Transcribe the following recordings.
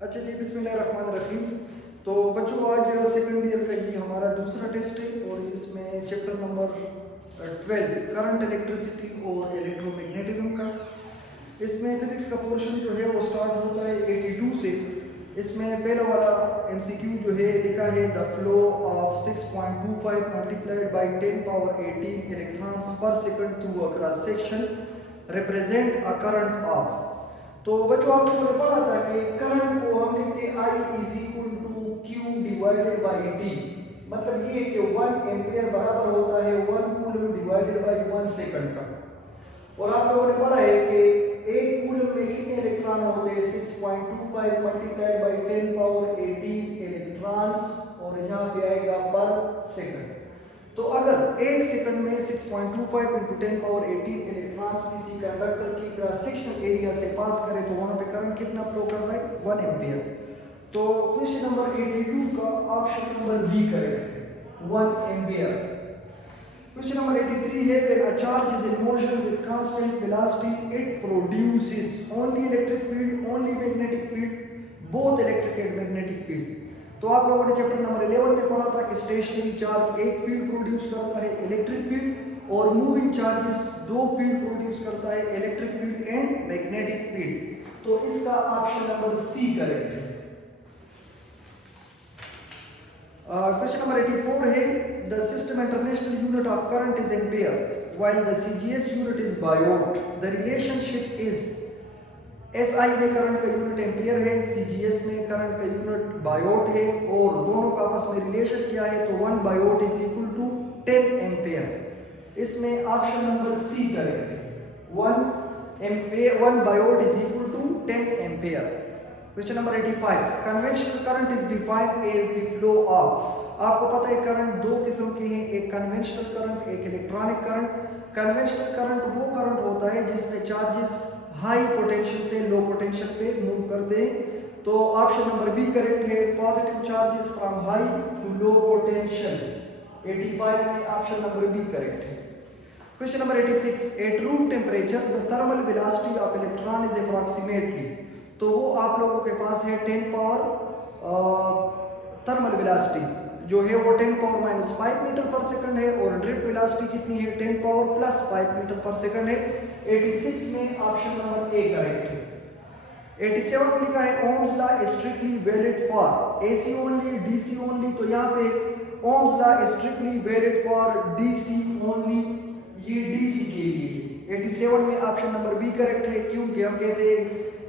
अच्छा जी, बिस्मिल्लाहिर्रहमानिर्रहीम। तो बच्चों, आज सेकंड ईयर का ये हमारा दूसरा टेस्ट है और इसमें चैप्टर नंबर 12 करंट इलेक्ट्रिसिटी और इलेक्ट्रोमैग्नेटिज्म का। इसमें फिजिक्स का पोर्शन जो है वो स्टार्ट होता है 82 से। इसमें पहला वाला एमसीक्यू जो है लिखा है the flow of 6.25 multiplied by 10 power 18 electrons per second through a cross section represent a current of. तो बच्चों, आप लोगों ने पढ़ा था कि करंट को हम लिखते हैं I is equal to Q divided by T. मतलब ये कि 1 एम्पियर बराबर होता है 1 कूलम डिवाइडेड बाई 1 सेकंड का। और आप लोगों ने पढ़ा है कि एक कूलम में कितने इलेक्ट्रॉन होते हैं 6.25 मल्टीप्लाइड बाई 10 पावर 18 इलेक्ट्रॉन्स, और यहाँ पे आएगा पर सेकंड। तो अगर एक सेकंड में 6.25 इंटू 10 पावर 18 इलेक्ट्रॉन्स किसी कंडक्टर की क्रॉस सेक्शनल एरिया से पास करें तो वहां पे करंट कितना फ्लो कर रहा है 1 एम्पियर। तो क्वेश्चन नंबर 82 का ऑप्शन नंबर बी करेक्ट है, 1 एम्पियर। क्वेश्चन नंबर 83 है when a charge is in motion with constant velocity it produces only electric field, only magnetic field, both electric and magnetic field। तो आप लोगों ने chapter number 11 में पढ़ा था कि स्टेशनरी चार्ज एक फील्ड प्रोड्यूस करता है इलेक्ट्रिक फील्ड, और मूविंग चार्जेस दो फील्ड प्रोड्यूस करता है electric field and magnetic field. तो इसका ऑप्शन नंबर सी करेक्ट है। क्वेश्चन नंबर 84 है the system international unit of current is ampere while the CGS unit is Biot. The relationship is SI में current का unit ampere है, CGS में current का unit Biot है, और दोनों का आपस में रिलेशन क्या है तो 1 biot is equal to 10 ampere. इसमें ऑप्शन नंबर सी करेक्ट है, 1 ampere 1 biot is equal to 10 ampere. Question number 85 conventional current is defined as the flow of. आपको पता है करंट दो किस्म के हैं, एक कन्वेंशनल करंट, एक इलेक्ट्रॉनिक करंट। कन्वेंशनल करंट वो करंट होता है जिसमें चार्जेस हाई पोटेंशियल से लो पोटेंशियल पे मूव करते हैं। तो ऑप्शन नंबर बी करेक्ट है, positive charges from high to low potential. 85 में ऑप्शन नंबर बी करेक्ट है। Question number 86 at room temperature the thermal velocity of electron is approximately. तो वो आप लोगों के पास है 10 पावर थर्मल वेलोसिटी जो है वो 10 पावर माइनस 5 मीटर पर सेकंड है, और ड्रिफ्ट वेलोसिटी कितनी है 10 पावर प्लस 5 मीटर पर सेकंड है। 86 में ऑप्शन नंबर ए करेक्ट है। 87 में लिखा है Ohm's law strictly valid for AC only, DC only. तो यहाँ पे Ohm's law strictly valid for DC only, ये डीसी के लिए। 87 में ऑप्शन नंबर बी करेक्ट है, क्योंकि हम कहते हैं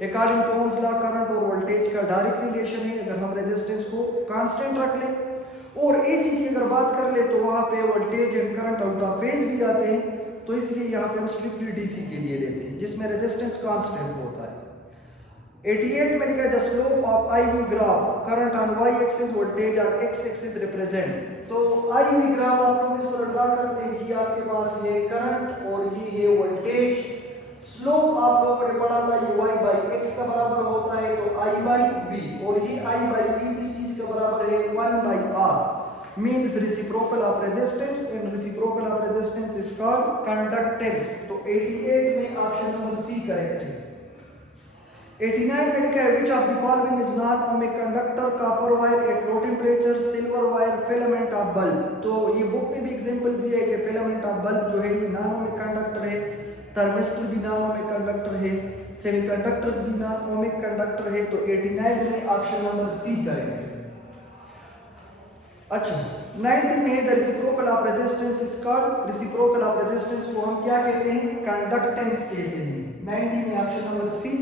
according to Ohm's law current और वोल्टेज का डायरेक्ट रिलेशन है। अगर हम रेजिस्टेंस को कांस्टेंट रख लें और एसी की अगर बात कर ले तो वहां पे voltage and current out of phase भी जाते हैं, तो इसलिए यहाँ पे हम स्ट्रिक्टली डीसी के लिए लेते हैं जिसमें रेजिस्टेंस कांस्टेंट होता है। 88 में लिखा है the slope of IV graph current on Y axis voltage on X axis represent. तो आईवी ग्राफ आप लोग इस तरह ड्रा करते हैं कि आपके पास ये करंट और ये है वोल्टेज। स्लोप आप लोगों ने पढ़ा था ये y बाई एक्स का बराबर होता है तो I बाई v, और ये I बाई v किस चीज का बराबर है 1 by r, means reciprocal of resistance, and reciprocal of resistance is called conductance. तो 88 में ऑप्शन नंबर सी करेक्ट है। 89 में लिखा है which of the following is non ohmic conductor copper wire at low temperature, silver wire, filament of bulb. तो ये book में भी एग्जांपल दिया है कि फिलामेंट ऑफ बल्ब जो है ये नॉन ओमिक कंडक्टर है, थर्मिस्टर भी नॉन ओमिक कंडक्टर है, सेमीकंडक्टर्स भी नॉन ओमिक कंडक्टर है। तो 89 में ऑप्शन नंबर सी करेक्ट है। अच्छा, 90 में है the reciprocal of resistance is called, reciprocal of resistance को हम क्या कहते हैं कंडक्टेंस कहते हैं। 90 में option number C.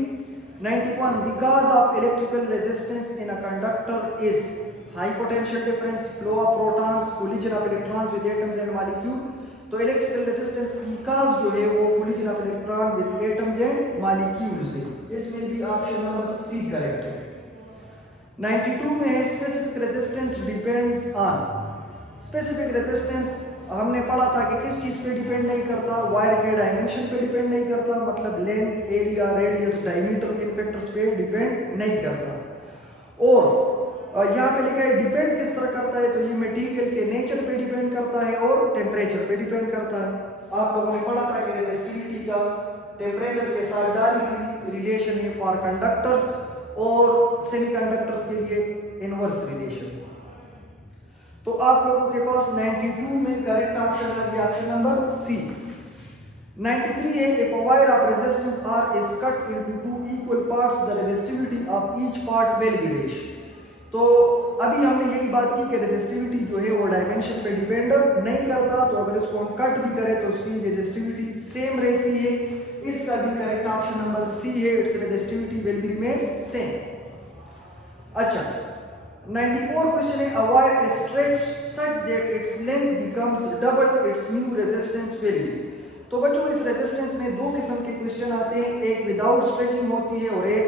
91 the cause of electrical resistance in a conductor is high potential difference, flow of protons, collision of electrons with atoms and molecules। तो electrical resistance की काज जो है वो collision of electron with atoms and molecules है। इसमें भी option number C correct है। 92 में है specific resistance depends on. Specific resistance हमने पढ़ा था कि किस चीज पे डिपेंड नहीं करता, वायर के डायमेंशन पे डिपेंड नहीं करता, मतलब लेंथ, एरिया, रेडियस, डायमीटर, इन फैक्टर्स पे डिपेंड नहीं करता। और यहाँ पे लिखा है डिपेंड किस तरह करता है, तो ये मटेरियल के नेचर पे डिपेंड करता है और टेम्परेचर पे डिपेंड करता है। आप लोगों ने पढ़ा था कि रेजिस्टिविटी का टेम्परेचर के साथ डायरेक्ट रिलेशन है फॉर कंडक्टर्स, और सेमीकंडक्टर्स के लिए इनवर्स रिलेशन। तो आप लोगों के पास 92 में करेक्ट ऑप्शन आ गया ऑप्शन नंबर सी। 93 है, if a wire of resistance R is cut into two equal parts, the resistivity of each part will be dash। तो अभी हमने यही बात की कि रेजिस्टिविटी जो है वो डायमेंशन पे डिपेंड नहीं करता, तो अगर इसको हम कट भी करें तो उसकी रेजिस्टिविटी सेम रहती है। इसका भी करेक्ट ऑप्शन नंबर सी है, it's resistivity will be remain same. अच्छा 94 क्वेश्चन है, a wire is stretched such that its length becomes double its new resistance value। तो बच्चों इस रेजिस्टेंस में दो किस्म के क्वेश्चन आते हैं, एक विदाउट स्ट्रेचिंग होती है और एक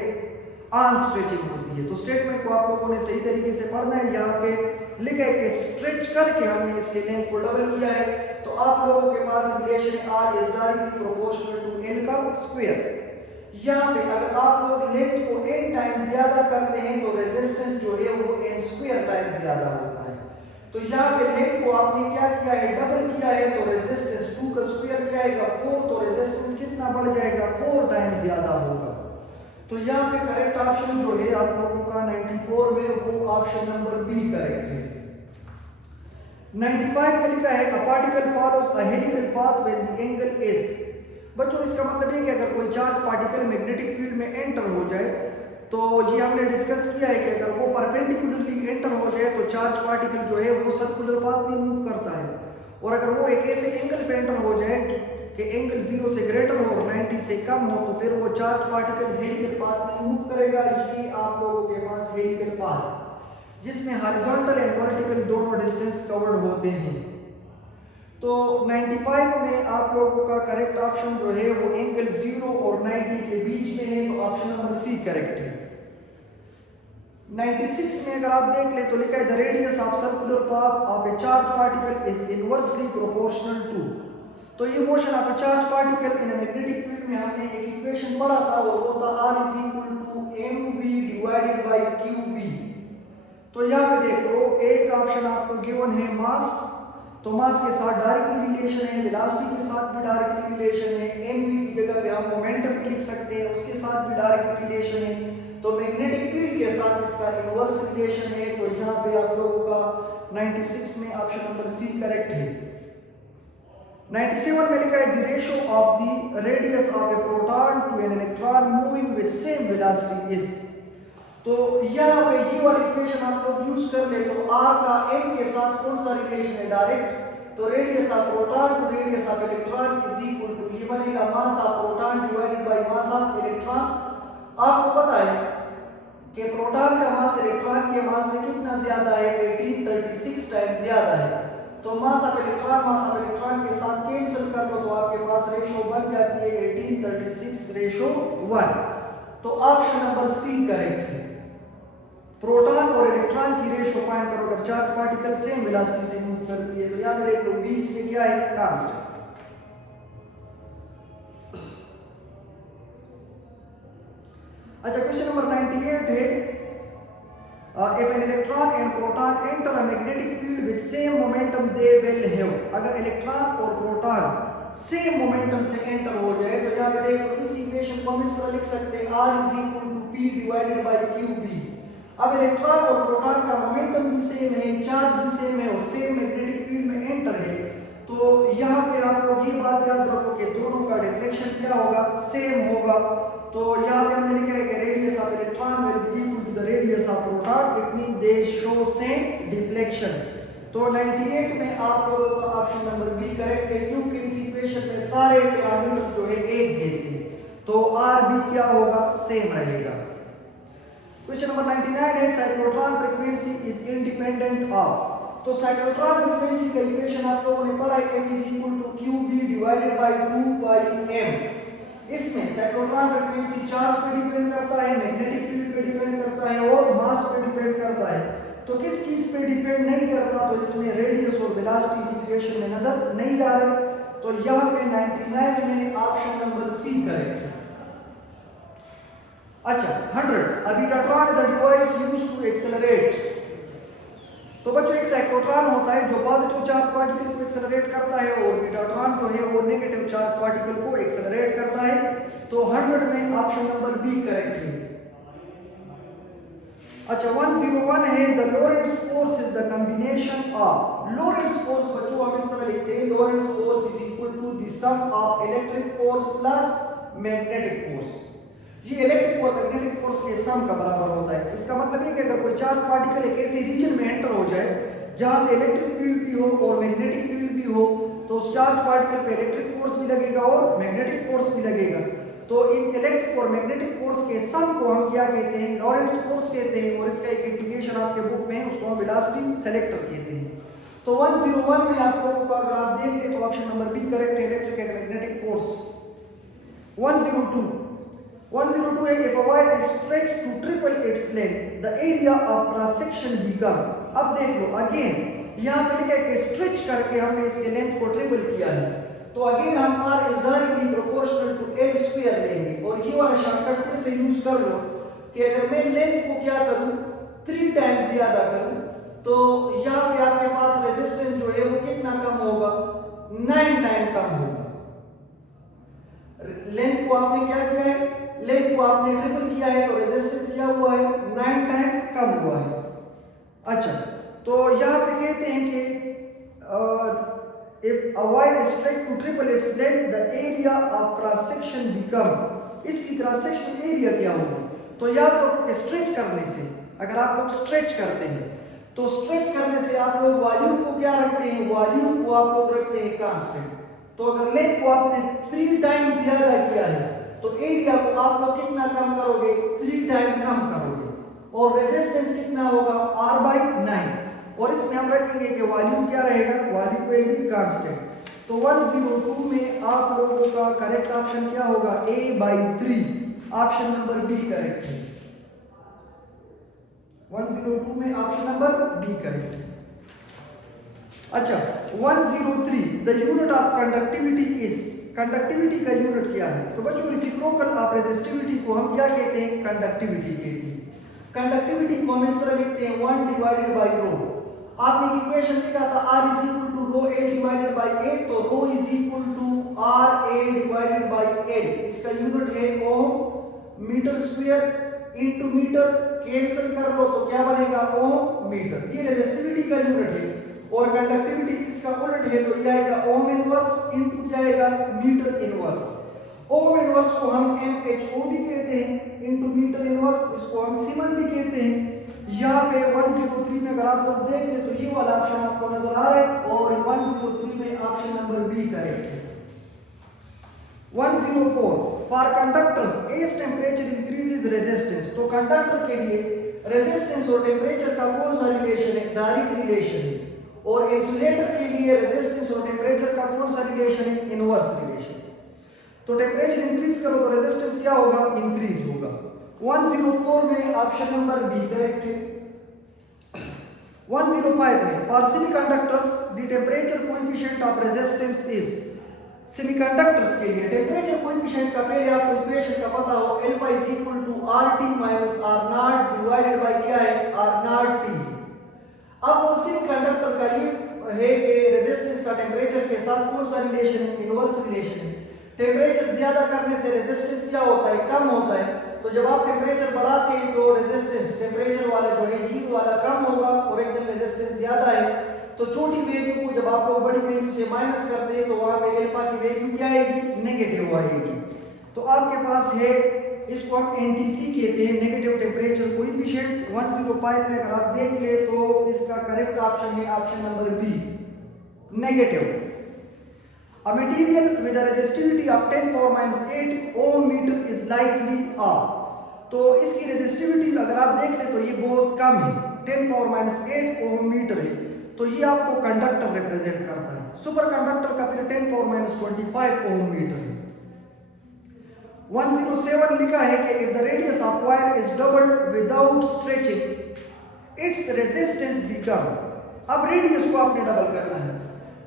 ऑन स्ट्रेचिंग होती है। तो स्टेटमेंट को आप लोगों ने सही तरीके से पढ़ना है। यहाँ पे लिखा है कि स्ट्रेच करके हमने इसके लेंथ को डबल किया है, तो आप लोगों के पास relation R is directly proportional to n का स्क्वायर। यहाँ पे अगर आप लोग लेंथ को n टाइम्स ज्यादा करते हैं तो रेजिस्टेंस जो है वो n स्क्वायर टाइम्स ज्यादा होता है। तो यहाँ पे लेंथ को आपने क्या किया है, डबल किया है, तो रेजिस्टेंस 2 का स्क्वायर क्या आएगा 4, तो रेजिस्टेंस कितना बढ़ जाएगा 4 टाइम्स ज्यादा होगा। तो यहाँ पे करेक्ट ऑप्शन जो है आप लोगों का 94 में वो ऑप्शन नंबर बी करेक्ट है। 95 में लिखा है a particle follows a helical path when the angle is। बच्चों इसका मतलब है कि अगर कोई चार्ज पार्टिकल मैग्नेटिक फील्ड में एंटर हो जाए, तो ये हमने डिस्कस किया है कि अगर वो परपेंडिकुलरली एंटर हो जाए तो चार्ज पार्टिकल जो है वो सर्कुलर पाथ में मूव करता है, और अगर वो एक ऐसे एंगल पे एंटर हो जाए कि एंगल 0 से ग्रेटर हो और 90 से कम हो, तो फिर वो चार्ज पार्टिकल हेलिकल पाथ में मूव करेगा। ये आप लोगों के पास हेलिकल पाथ जिसमें हॉरिजॉन्टल एंड वर्टिकल दोनों डिस्टेंस कवर्ड होते हैं। तो 95 में आप लोगों का करेक्ट ऑप्शन जो है वो एंगल 0 और 90 के बीच में है, तो ऑप्शन नंबर सी करेक्ट है। 96 में अगर आप देख ले तो लिखा है the radius of circular path of a charge particle is inversely proportional to. तो ये motion of a charge particle in magnetic field में हमने एक इक्वेशन पढ़ा था, और वो था R is equal to mv divided by qb। तो यहाँ पे देख लो एक ऑप्शन आपको गिवन है मास, तो मास के साथ डायरेक्टली रिलेशन है, वेलोसिटी के साथ भी डायरेक्टली रिलेशन है, mv की जगह पे हम मोमेंटम लिख सकते हैं उसके साथ भी डायरेक्टली रिलेशन है, तो मैग्नेटिक फील्ड के साथ इसका इनवर्स रिलेशन है। तो यहाँ पे आप लोगों का 96 में ऑप्शन नंबर सी करेक्ट है। 97 में लिखा है the ratio of the radius of a proton to an electron moving with same velocity is. तो यहाँ पे ये वाली इक्वेशन आप लोग यूज कर ले, तो r का m के साथ कौन सा रिलेशन है डायरेक्ट, तो radius of proton to radius of electron is equal to ये बनेगा mass of proton divided by mass of electron. आपको पता है कि प्रोटॉन का मास इलेक्ट्रॉन के मास से कितना ज्यादा है, 1836 टाइम्स ज्यादा है। तो मास ऑफ इलेक्ट्रॉन के साथ कैंसिल कर लो, तो आपके पास रेशो बन जाती है 1836:1। तो ऑप्शन नंबर सी करेक्ट है। प्रोटॉन और इलेक्ट्रॉन की रेशो फाइंड करो, अगर चार्ज पार्टिकल सेम वेलोसिटी से मूव करती है, तो यहां पे देख लो 20 में क्या है कांस्टेंट। अच्छा क्वेश्चन नंबर 98 है if an electron and proton enter a magnetic field with same momentum they will have। अगर इलेक्ट्रॉन और प्रोटॉन सेम मोमेंटम से एंटर हो जाए, तो यहाँ पे देखो इस इक्वेशन को हम इस तरह लिख सकते हैं R is equal to P divided by QB। अब इलेक्ट्रॉन और प्रोटॉन का मोमेंटम भी सेम है, चार्ज भी सेम है और सेम मैग्नेटिक फील्ड में एंटर है, तो यहाँ पे आप लोग ये बात याद रखो कि दोनों का डिफ्लेक्शन क्या होगा, सेम होगा। तो यहाँ पे हमने लिखा है कि radius of electron will be equal to the radius of proton, it mean they show same deflection. तो 98 में आप लोगों का ऑप्शन नंबर बी करेक्ट है, क्योंकि इस इक्वेशन में सारे पैरामीटर जो है एक जैसे, तो आर बी क्या होगा, सेम रहेगा। क्वेश्चन नंबर 99 है cyclotron frequency is independent of. तो साइक्लोट्रॉन फ्रीक्वेंसी का इक्वेशन आप लोगों ने पढ़ा है, m is equal to qb divided by 2 by m। इसमें साइक्लोट्रॉन फ्रीक्वेंसी चार्ज पे डिपेंड करता है, मैग्नेटिक फील्ड पे डिपेंड करता है और मास पे डिपेंड करता है। तो किस चीज पे डिपेंड नहीं करता, तो इसमें रेडियस और वेलोसिटी इस इक्वेशन में नजर नहीं आ रहे, तो यहाँ पे 99 में ऑप्शन नंबर सी करेक्ट है। अच्छा 100 a betatron is a device used to accelerate। तो बच्चों एक साइक्लोट्रॉन होता है जो पॉजिटिव चार्ज पार्टिकल को एक्सेलरेट करता है, और बीटाट्रॉन जो है वो नेगेटिव चार्ज पार्टिकल को एक्सेलरेट करता है। तो 100 में ऑप्शन नंबर बी करेक्ट है। अच्छा 101 है the Lorentz force is the combination of Lorentz force बच्चों हम इस तरह लिखते हैं Lorentz force is equal to the sum of electric force plus magnetic force. ये इलेक्ट्रिक और मैग्नेटिक फोर्स के सम का बराबर होता है। इसका मतलब ये कि अगर कोई चार्ज पार्टिकल एक ऐसे रीजन में एंटर हो जाए जहां पे इलेक्ट्रिक फील्ड भी हो और मैग्नेटिक फील्ड भी हो तो उस चार्ज पार्टिकल पे इलेक्ट्रिक फोर्स भी लगेगा और मैग्नेटिक फोर्स भी लगेगा। तो इन इलेक्ट्रिक और मैग्नेटिक फोर्स के सम को हम क्या कहते हैं? लॉरेंट्ज फोर्स कहते हैं और इसका एक इंटीग्रेशन आपके बुक में है उसको हम वेलोसिटी सेलेक्टर कहते हैं। तो 101 में आप लोगों को अगर आप देखें तो ऑप्शन नंबर बी करेक्ट है, इलेक्ट्रिक एंड मैग्नेटिक फोर्स। 102 है if a wire is stretched to triple its length the area of cross section become। अब देख लो अगेन यहाँ पे लिखा है कि स्ट्रेच करके हमने इसके लेंथ को ट्रिपल किया है तो अगेन हम r is directly proportional to l square लेंगे और ये वाला शॉर्टकट फिर से यूज कर लो कि अगर मैं लेंथ को क्या करूं 3 टाइम्स ज्यादा करूं तो यहाँ पे आपके पास रेजिस्टेंस जो है वो कितना कम होगा? 9 टाइम कम होगा। लेंथ को आपने क्या किया है? लेंथ को आपने ट्रिपल किया है तो रेजिस्टेंस क्या हुआ है? 9 टाइम कम हुआ है। अच्छा तो यहाँ पे कहते हैं कि if a wire is stretched to triple its length the area of cross section become इसकी क्रॉस सेक्शन एरिया क्या होगी? तो या तो स्ट्रेच करने से अगर आप लोग स्ट्रेच करते हैं तो स्ट्रेच करने से आप लोग वॉल्यूम को क्या रखते हैं? वॉल्यूम को आप लोग रखते हैं कांस्टेंट। तो अगर लेंथ को आपने 3 टाइम्स ज्यादा किया है तो एरिया को आप लोग कितना कम करोगे? 3 टाइम कम करोगे और रेजिस्टेंस कितना होगा? r/9 और इसमें हम रखेंगे कि वॉल्यूम क्या रहेगा? Volume will be constant. तो 102 में आप लोगों का करेक्ट ऑप्शन क्या होगा? a/3 option number B correct है। 102 में ऑप्शन नंबर बी करेक्ट है। अच्छा 103 the unit of conductivity is conductivity का यूनिट क्या है? तो बच्चों रेसिप्रोकल ऑफ रेजिस्टिविटी को हम क्या कहते हैं? कंडक्टिविटी कहते हैं। कंडक्टिविटी को हम इस तरह लिखते हैं 1 डिवाइडेड बाय रो। आपने इक्वेशन लिखा था r is equal to rho a divided by a तो rho is equal to r a divided by l। इसका यूनिट है ohm metre square into metre cancel कर लो तो क्या बनेगा? Ohm metre. ये रेजिस्टिविटी का यूनिट है और कंडक्टिविटी इसका उलट है तो ये आएगा ओम इनवर्स इनटू क्या आएगा? Metre inverse. ओम इनवर्स को हम MHO भी कहते हैं इनटू मीटर इनवर्स इसको हम सीमन भी कहते हैं। यहाँ पे 103 में अगर आप लोग देख ले तो ये वाला ऑप्शन आपको नजर आ रहा है और 103 में ऑप्शन नंबर बी करेक्ट है। 104 for conductors as temperature increases resistance. तो कंडक्टर के लिए रेजिस्टेंस और टेम्परेचर का कौन सा रिलेशन है? डायरेक्ट रिलेशन है। और इंसुलेटर के लिए रेजिस्टेंस और टेम्परेचर का कौन सा रिलेशन है? Inverse relation. तो टेम्परेचर इंक्रीज करो तो रेजिस्टेंस क्या होगा? इंक्रीज होगा। 104 में ऑप्शन नंबर बी करेक्ट है। 105 में for semiconductors the temperature coefficient of resistance is. Semiconductors के लिए टेम्परेचर कोएफिशिएंट का पहले आपको इक्वेशन का पता हो alpha is equal to RT minus R0 divided by क्या है? R0T। अब वो सेमीकंडक्टर का ये है कि रेजिस्टेंस का टेम्परेचर के साथ कौन सा रिलेशन है? इनवर्स रिलेशन है। टेम्परेचर ज्यादा करने से रेजिस्टेंस क्या होता है? कम होता है। तो जब आप टेम्परेचर बढ़ाते हैं तो रेजिस्टेंस टेम्परेचर वाला जो है हीट वाला कम होगा और एकदम रेजिस्टेंस ज्यादा है। तो छोटी वैल्यू को जब आप लोग बड़ी वैल्यू से माइनस करते हैं तो वहां पे अल्फा की वैल्यू क्या आएगी? नेगेटिव आएगी। तो आपके पास है इसको हम NTC कहते हैं नेगेटिव टेम्परेचर कोएफिशिएंट। 105 में अगर आप देख ले तो इसका करेक्ट ऑप्शन है option number B negative. A material with a resistivity of 10 power minus 8 ohm meter is likely a। तो इसकी रेजिस्टिविटी अगर आप देख ले तो ये बहुत कम है 10 पावर माइनस 8 ओम मीटर है। तो ये आपको कंडक्टर रिप्रेजेंट करता है। सुपर कंडक्टर का फिर 10 पावर माइनस 25 ओम मीटर है। 107 लिखा है कि if the radius of wire is doubled without stretching its resistance become। अब रेडियस को आपने डबल करना है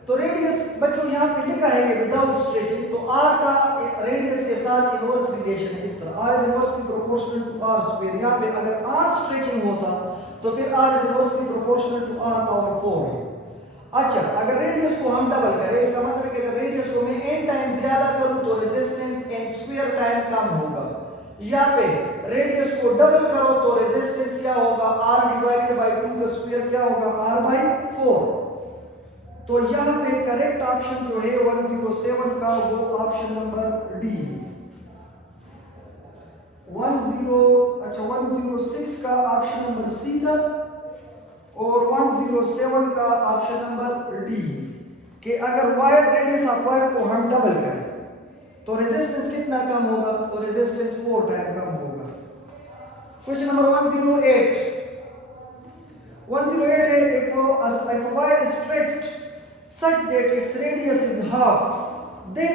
तो रेडियस बच्चों यहाँ पे लिखा है विदाउट स्ट्रेचिंग तो r का रेडियस के साथ इनवर्स रिलेशन है इस तरह r is inversely proportional to r square। यहाँ पे अगर r स्ट्रेचिंग होता तो फिर r is inversely proportional to r power 4 है। अच्छा अगर रेडियस को हम डबल करें इसका मतलब है कि अगर रेडियस को मैं n टाइम्स ज्यादा करूं तो रेजिस्टेंस n स्क्वायर टाइम कम होगा। यहाँ पे रेडियस को डबल करो तो रेजिस्टेंस क्या होगा? का स्क्वायर क्या होगा r/4। तो यहाँ पे करेक्ट ऑप्शन जो है 107 का वो ऑप्शन नंबर डी। 106 का ऑप्शन नंबर सी था और 107 का ऑप्शन नंबर डी कि अगर वायर रेडियस ऑफ वायर को हम डबल करें तो रेजिस्टेंस कितना कम होगा, तो रेजिस्टेंस 4 टाइम कम होगा। क्वेश्चन नंबर 108 है if a wire is stretched such that its radius is half then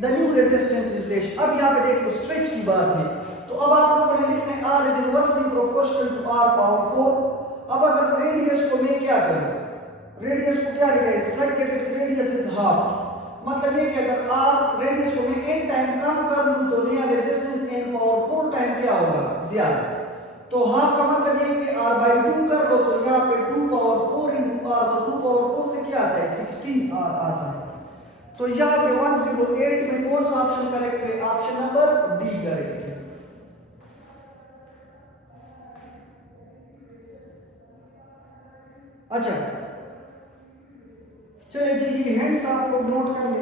the new resistance is dash। अब यहाँ पे देखो स्ट्रेच की बात है, तो अब आप लोगों ने लिखना है r is inversely proportional to r power 4। अब अगर रेडियस को मैं क्या करूं, रेडियस को क्या लिखा है such that its radius is half, मतलब ये कि अगर r रेडियस को मैं n टाइम कम कर लूं तो नया रेजिस्टेंस n पावर 4 टाइम क्या होगा ज्यादा। तो हाफ का मतलब ये कि r/2 कर लो तो यहाँ पे 2 पावर 4 into r, तो 2 पावर 4 से क्या आता है 16r आता है। तो यहाँ पे 108 में कौन सा ऑप्शन करेक्ट है, ऑप्शन नंबर डी करेक्ट है। अच्छा चलिए जी, ये हैंड्स आप लोग नोट कर लो।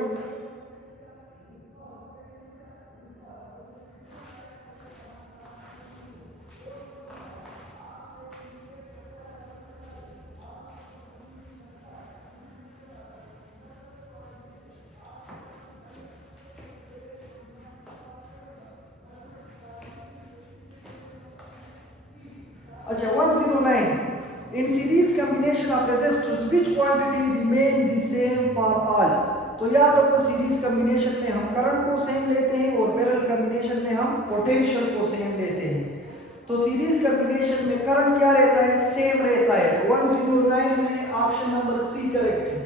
अच्छा 109 in series combination of resistors which quantity remain the same for all। तो याद रखो सीरीज कॉम्बिनेशन में हम करंट को सेम लेते हैं और पैरेलल कॉम्बिनेशन में हम पोटेंशियल को सेम लेते हैं। तो सीरीज कॉम्बिनेशन में करंट क्या रहता है, सेम रहता है। 109 में ऑप्शन नंबर सी करेक्ट है।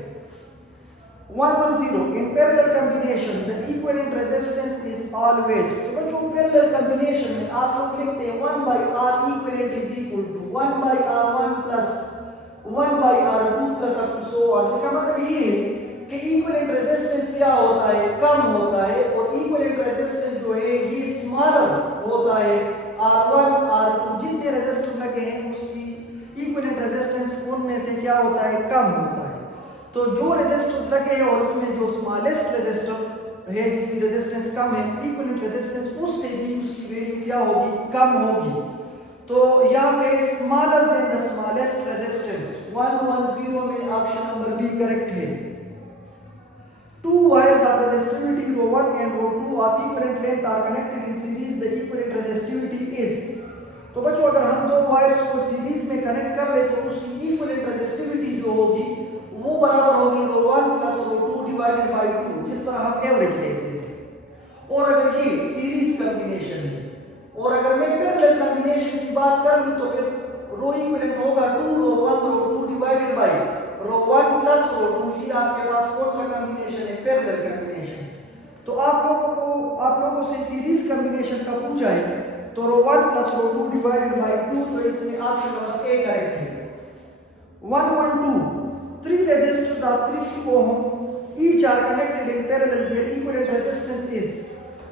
110 in parallel combination the equivalent resistance is always। तो बच्चों पैरेलल कॉम्बिनेशन में आप लोग लिखते हैं 1/r equivalent is equal to 1/r1 plus 1/r2 plus up to so on। इसका मतलब ये है कि इक्विवेलेंट रेजिस्टेंस क्या होता है, कम होता है, और इक्विवेलेंट रेजिस्टेंस जो है ये स्मॉलर होता है। R1 R2 जितने रेजिस्टर लगे हैं उसकी इक्विवेलेंट रेजिस्टेंस उनमें से क्या होता है, कम होता है। तो जो रेजिस्टर्स लगे हैं और उसमें जो स्मॉलेस्ट रेजिस्टर है जिसकी रेजिस्टेंस कम है, इक्विवेलेंट रेजिस्टेंस उससे भी उसकी वैल्यू क्या होगी, कम होगी। तो यहाँ पे smaller than the smallest resistance 110 में ऑप्शन नंबर बी करेक्ट है। Two wires of resistivity ρ1 and ρ2 of equivalent length are connected in series, the equivalent resistivity is। तो बच्चों अगर हम दो वायर्स को सीरीज में कनेक्ट कर ले तो उसकी इक्विवेलेंट रेजिस्टिविटी जो होगी वो बराबर होगी ρ1 प्लस ρ2 डिवाइडेड बाय 2, जिस तरह हम एवरेज लेते थे। और अगर ये सीरीज कॉम्बिनेशन है और अगर मैं पैरेलल कॉम्बिनेशन की बात कर लूं तो फिर रो इक्विवेलेंट होगा 2 ρ1 ρ2 डिवाइडेड बाय ρ1 प्लस ρ2। ये आपके पास कौन सा कॉम्बिनेशन है, पैरेलल कॉम्बिनेशन। तो आप लोगों से सीरीज कॉम्बिनेशन का पूछा है तो ρ1 प्लस ρ2 डिवाइडेड बाय 2, तो इसमें ऑप्शन नंबर ए करेक्ट है। 112 three resistors of 3 ohm each are connected in parallel where equivalent resistance is।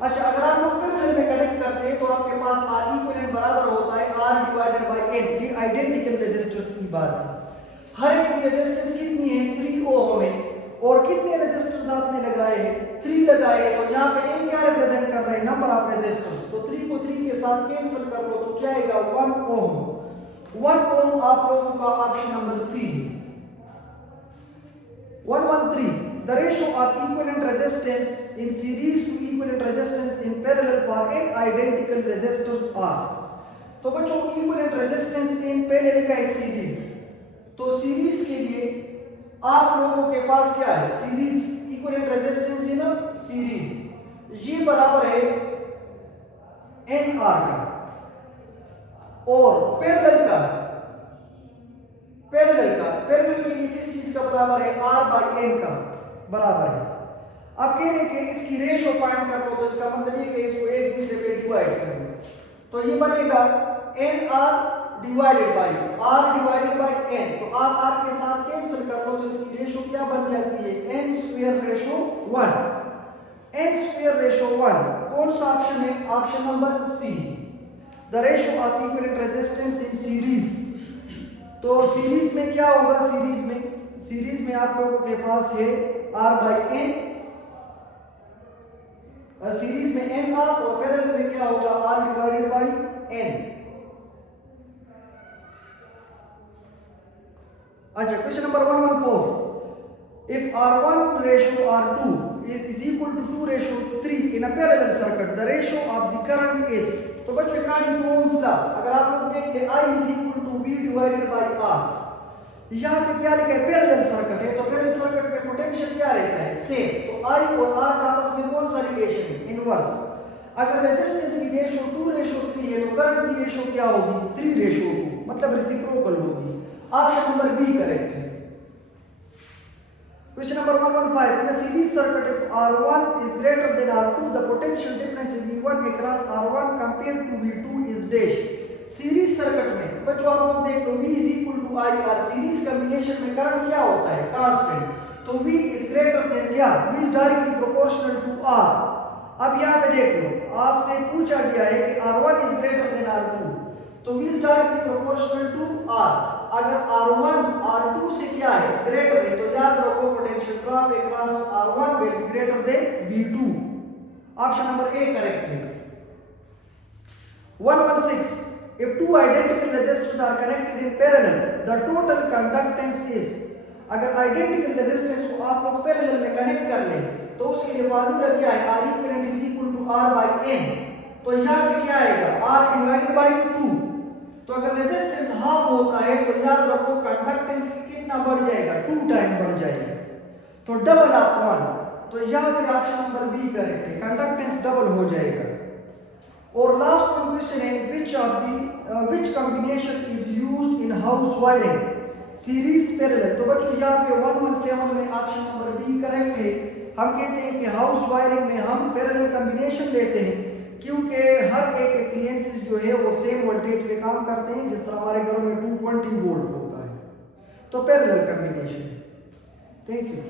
अच्छा अगर आप लोग पैरेलल में कनेक्ट करते हैं तो आपके पास R इक्विवेलेंट बराबर होता है R डिवाइडेड बाय N। ये आइडेंटिकल रेजिस्टर्स की बात है। हर एक की रेजिस्टेंस कितनी है, 3 ओम है, और कितने रेजिस्टर्स आपने लगाए हैं, 3 लगाए हैं। तो यहाँ पे N क्या रिप्रेजेंट कर रहा है, नंबर ऑफ रेजिस्टर्स। तो 3 को 3 के साथ कैंसिल कर लो तो क्या आएगा 1 ओम। 1 ओम आप लोगों का option number C. 113 the ratio of equivalent resistance in series to equivalent resistance in parallel for n identical resistors are। तो बच्चों equivalent resistance in पहले लिखा है सीरीज, तो सीरीज के लिए आप लोगों के पास क्या है, series equivalent resistance in series ये बराबर है NR का, और पैरेलल के लिए किस चीज का बराबर है, R बाई N का बराबर है। अब कह रहे कि इसकी रेशो फाइंड कर लो तो इसका मतलब ये कि इसको एक दूसरे पे डिवाइड कर लो, तो ये बनेगा NR divided by R divided by N। तो R के साथ कैंसिल कर लो तो इसकी रेशो क्या बन जाती है, N square ratio 1। N square ratio 1 कौन सा ऑप्शन है, option number C. The ratio of equivalent resistance in series तो सीरीज में क्या होगा, सीरीज में आप लोगों के पास है R/n, सीरीज में n आर, और पैरेलल में क्या होगा R/n। अच्छा, question number 114, if R1 ratio R2 is equal to 2 ratio 3 in a parallel circuit, the ratio of the current is, तो बच्चों according to Ohm's law अगर आप लोग देख ले I is equal to V divided by R, यहाँ पे क्या लिखा है, पैरेलल सर्किट है, तो पैरेलल सर्किट में पोटेंशियल क्या रहता है, सेम। तो I और R का आपस में कौन सा रिलेशन है, इनवर्स। अगर रेजिस्टेंस की रेशियो 2:3 है तो करंट की रेशियो क्या होगी, 3:2, मतलब रेसिप्रोकल होगी। ऑप्शन नंबर बी करेक्ट है। Question number 115, in a series circuit if R1 is greater than R2, the potential difference in V1 across R1 compared to V2 is dash। Series circuit में बच्चों आप लोग देख लो V is equal to IR, series combination में current क्या होता है, constant. तो V is greater than क्या, V is directly proportional to R। अब यहाँ पे देख लो, आपसे पूछा गया है कि R1 is greater than R2, तो V is directly proportional to R। अगर R1 R2 से क्या है, ग्रेटर है, तो याद रखो potential drop across R1 will be greater than V2। Option number A correct है। 116, if two identical resistors are connected in parallel, the total conductance is, अगर आइडेंटिकल रेजिस्टेंस को आप लोग पैरेलल में कनेक्ट कर लें तो उसके लिए फार्मूला क्या है, R equivalent is equal to R/n। तो यहाँ पे क्या आएगा, R divided by 2। तो अगर रेजिस्टेंस हाफ होता है तो याद रखो कंडक्टेंस कितना बढ़ जाएगा, 2 टाइम बढ़ जाएगा, तो डबल ऑफ 1। तो यहाँ पे ऑप्शन नंबर बी करेक्ट है, कंडक्टेंस डबल हो जाएगा। और लास्ट क्वेश्चन है, which combination is used in house wiring, series parallel. तो बच्चों यहाँ पे 117 में ऑप्शन नंबर बी करेक्ट है। हम कहते हैं कि हाउस वायरिंग में हम पैरेलल कॉम्बिनेशन लेते हैं क्योंकि हर एक एप्लायंसेस जो है वो सेम वोल्टेज पे काम करते हैं, जिस तरह हमारे घरों में 220 वोल्ट होता है, तो पैरेलल कॉम्बिनेशन है। Thank you.